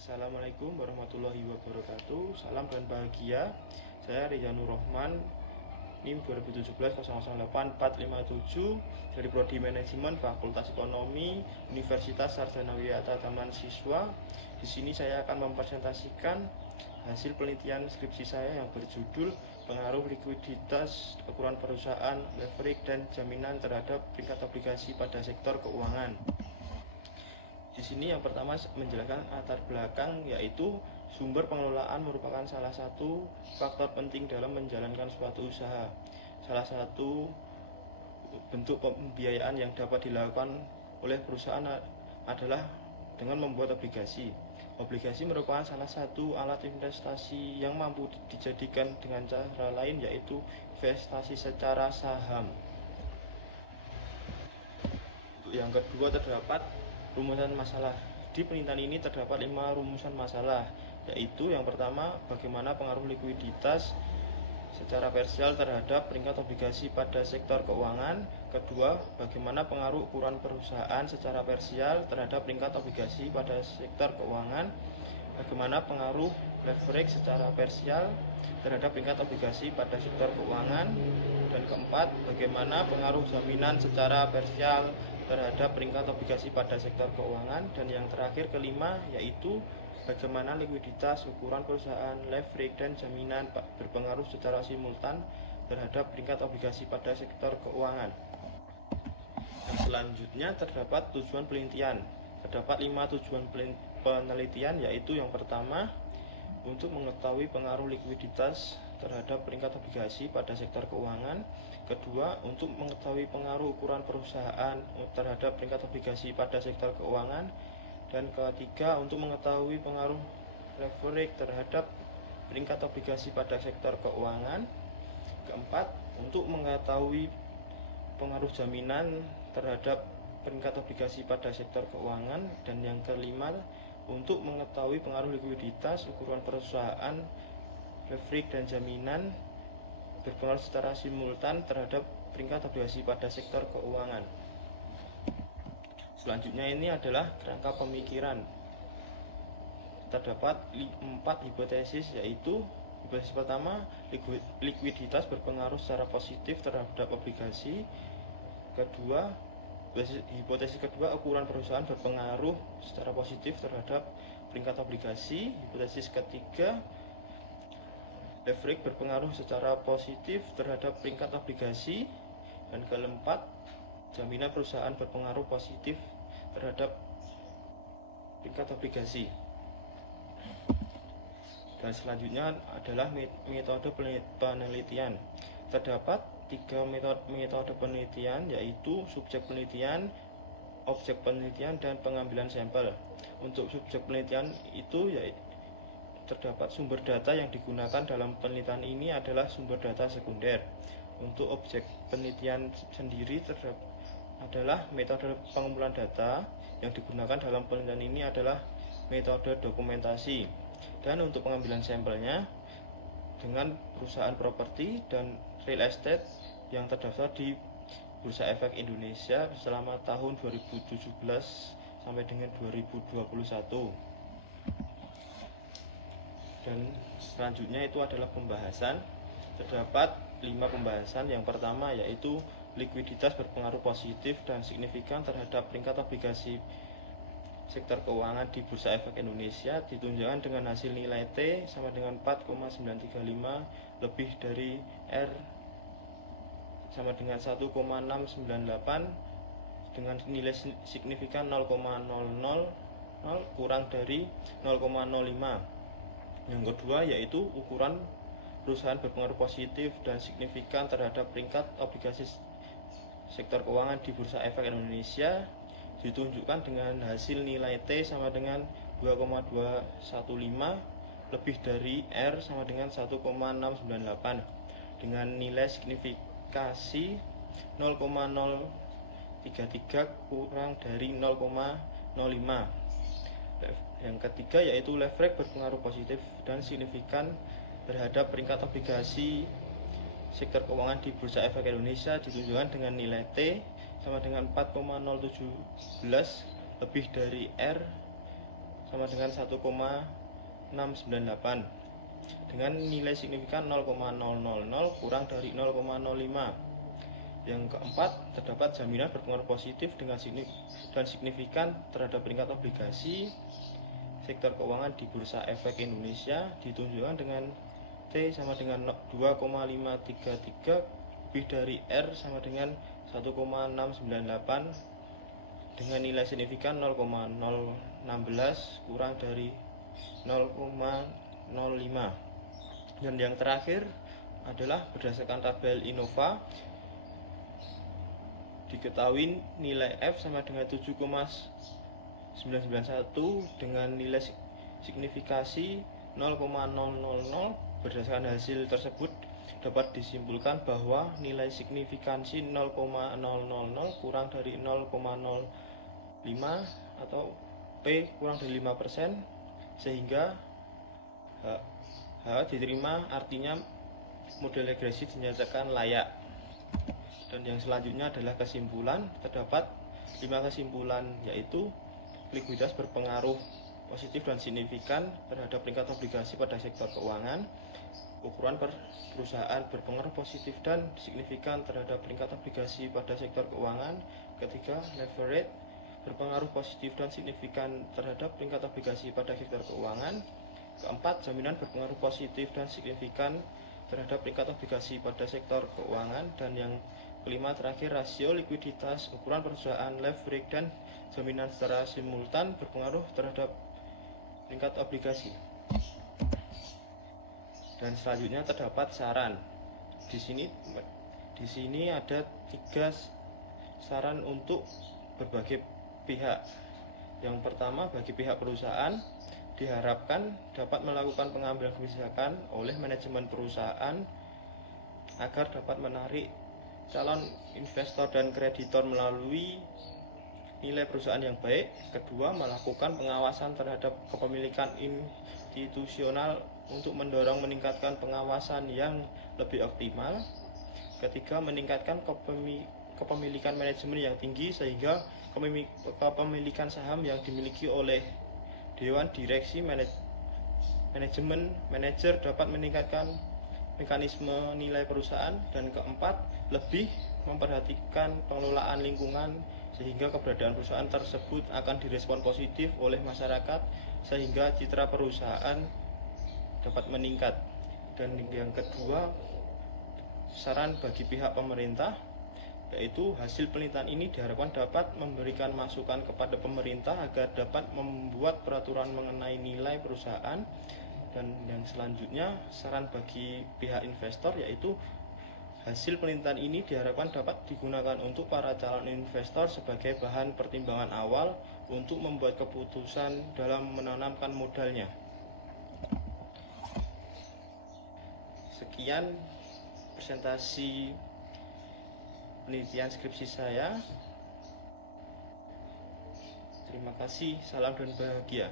Assalamualaikum warahmatullahi wabarakatuh. Salam dan bahagia. Saya Reza Nur Rahman, NIM 2017-008457 dari Prodi Manajemen Fakultas Ekonomi Universitas Sarjana Wiyata Taman Siswa. Di sini saya akan mempresentasikan hasil penelitian skripsi saya yang berjudul Pengaruh Likuiditas Ukuran Perusahaan, Leverage, dan Jaminan terhadap Peringkat Obligasi pada Sektor Keuangan. Di sini yang pertama menjelaskan latar belakang, yaitu sumber pengelolaan merupakan salah satu faktor penting dalam menjalankan suatu usaha. Salah satu bentuk pembiayaan yang dapat dilakukan oleh perusahaan adalah dengan membuat obligasi. Obligasi merupakan salah satu alat investasi yang mampu dijadikan dengan cara lain, yaitu investasi secara saham. Untuk yang kedua terdapat rumusan masalah. Di penelitian ini terdapat 5 rumusan masalah, yaitu yang pertama, bagaimana pengaruh likuiditas secara parsial terhadap peringkat obligasi pada sektor keuangan. Kedua, bagaimana pengaruh ukuran perusahaan secara parsial terhadap peringkat obligasi pada sektor keuangan. Bagaimana pengaruh leverage secara parsial terhadap peringkat obligasi pada sektor keuangan. Dan keempat, bagaimana pengaruh jaminan secara parsial terhadap peringkat obligasi pada sektor keuangan. Dan yang terakhir kelima, yaitu bagaimana likuiditas, ukuran perusahaan, leverage, dan jaminan berpengaruh secara simultan terhadap peringkat obligasi pada sektor keuangan. Dan selanjutnya terdapat tujuan penelitian. Terdapat 5 tujuan penelitian, yaitu yang pertama, untuk mengetahui pengaruh likuiditas terhadap peringkat obligasi pada sektor keuangan. Kedua, untuk mengetahui pengaruh ukuran perusahaan terhadap peringkat obligasi pada sektor keuangan. Dan ketiga, untuk mengetahui pengaruh leverage terhadap peringkat obligasi pada sektor keuangan. Keempat, untuk mengetahui pengaruh jaminan terhadap peringkat obligasi pada sektor keuangan. Dan yang kelima, untuk mengetahui pengaruh likuiditas, ukuran perusahaan, leverage, dan jaminan berpengaruh secara simultan terhadap peringkat obligasi pada sektor keuangan. Selanjutnya ini adalah kerangka pemikiran. Terdapat 4 hipotesis, yaitu hipotesis pertama, likuiditas berpengaruh secara positif terhadap obligasi. Kedua, hipotesis kedua, ukuran perusahaan berpengaruh secara positif terhadap peringkat obligasi. Hipotesis ketiga, leverage berpengaruh secara positif terhadap peringkat obligasi. Dan keempat, jaminan perusahaan berpengaruh positif terhadap peringkat obligasi. Dan selanjutnya adalah metode penelitian. Terdapat 3 metode penelitian, yaitu subjek penelitian, objek penelitian, dan pengambilan sampel. Untuk subjek penelitian itu terdapat sumber data yang digunakan dalam penelitian ini adalah sumber data sekunder. Untuk objek penelitian sendiri adalah metode pengumpulan data. Yang digunakan dalam penelitian ini adalah metode dokumentasi. Dan untuk pengambilan sampelnya dengan perusahaan properti dan real estate yang terdaftar di Bursa Efek Indonesia selama tahun 2017 sampai dengan 2021. Dan selanjutnya itu adalah pembahasan. Terdapat 5 pembahasan. Yang pertama, yaitu likuiditas berpengaruh positif dan signifikan terhadap peringkat obligasi sektor keuangan di Bursa Efek Indonesia, ditunjukkan dengan hasil nilai T sama dengan 4,935 lebih dari R sama dengan 1,698 dengan nilai signifikan 0,000 kurang dari 0,05. Yang kedua, yaitu ukuran perusahaan berpengaruh positif dan signifikan terhadap peringkat obligasi sektor keuangan di Bursa Efek Indonesia, ditunjukkan dengan hasil nilai T sama dengan 2,215 lebih dari R sama dengan 1,698 dengan nilai signifikasi 0,033 kurang dari 0,05. Yang ketiga, yaitu leverage berpengaruh positif dan signifikan terhadap peringkat obligasi sektor keuangan di Bursa Efek Indonesia, ditunjukkan dengan nilai T sama dengan 4,017 lebih dari R sama dengan 1,698 dengan nilai signifikan 0,000 kurang dari 0,05. Yang keempat, terdapat jaminan berpengaruh positif dan signifikan terhadap peringkat obligasi sektor keuangan di Bursa Efek Indonesia ditunjukkan dengan T sama dengan 2,533 lebih dari R sama dengan 1,698 dengan nilai signifikan 0,016 kurang dari 0,05. Dan yang terakhir adalah berdasarkan tabel Innova diketahui nilai F sama dengan 7,991 dengan nilai signifikasi 0,000. Berdasarkan hasil tersebut dapat disimpulkan bahwa nilai signifikansi 0,000 kurang dari 0,05 atau P kurang dari 5%, sehingga H diterima, artinya model regresi dinyatakan layak. Dan yang selanjutnya adalah kesimpulan. Terdapat 5 kesimpulan, yaitu likuiditas berpengaruh positif dan signifikan terhadap peringkat obligasi pada sektor keuangan. Ukuran perusahaan berpengaruh positif dan signifikan terhadap peringkat obligasi pada sektor keuangan. Ketiga, leverage berpengaruh positif dan signifikan terhadap peringkat obligasi pada sektor keuangan. Keempat, jaminan berpengaruh positif dan signifikan terhadap peringkat obligasi pada sektor keuangan. Dan yang kelima terakhir, rasio likuiditas, ukuran perusahaan, leverage, dan jaminan secara simultan berpengaruh terhadap peringkat obligasi. Dan selanjutnya terdapat saran. Di sini ada 3 saran untuk berbagai pihak. Yang pertama, bagi pihak perusahaan diharapkan dapat melakukan pengambilan kebijakan oleh manajemen perusahaan agar dapat menarik calon investor dan kreditor melalui nilai perusahaan yang baik. Kedua, melakukan pengawasan terhadap kepemilikan institusional untuk mendorong meningkatkan pengawasan yang lebih optimal. Ketiga, meningkatkan kepemilikan manajemen yang tinggi sehingga kepemilikan saham yang dimiliki oleh Dewan Direksi Manajemen Manajer dapat meningkatkan mekanisme nilai perusahaan. Dan keempat, lebih memperhatikan pengelolaan lingkungan sehingga keberadaan perusahaan tersebut akan direspon positif oleh masyarakat sehingga citra perusahaan dapat meningkat. Dan yang kedua, saran bagi pihak pemerintah, yaitu hasil penelitian ini diharapkan dapat memberikan masukan kepada pemerintah agar dapat membuat peraturan mengenai nilai perusahaan. Dan yang selanjutnya, saran bagi pihak investor, yaitu hasil penelitian ini diharapkan dapat digunakan untuk para calon investor sebagai bahan pertimbangan awal untuk membuat keputusan dalam menanamkan modalnya. Sekian presentasi penelitian skripsi saya. Terima kasih, salam dan bahagia.